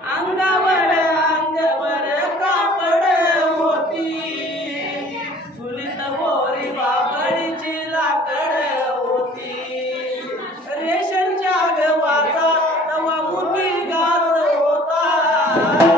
अंगावर अंगावर कापड होती. चुलीत गोरी बाबळीची लाकड होती. रेशनच्या गव्हाचा तवा मुठी होता.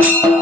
You.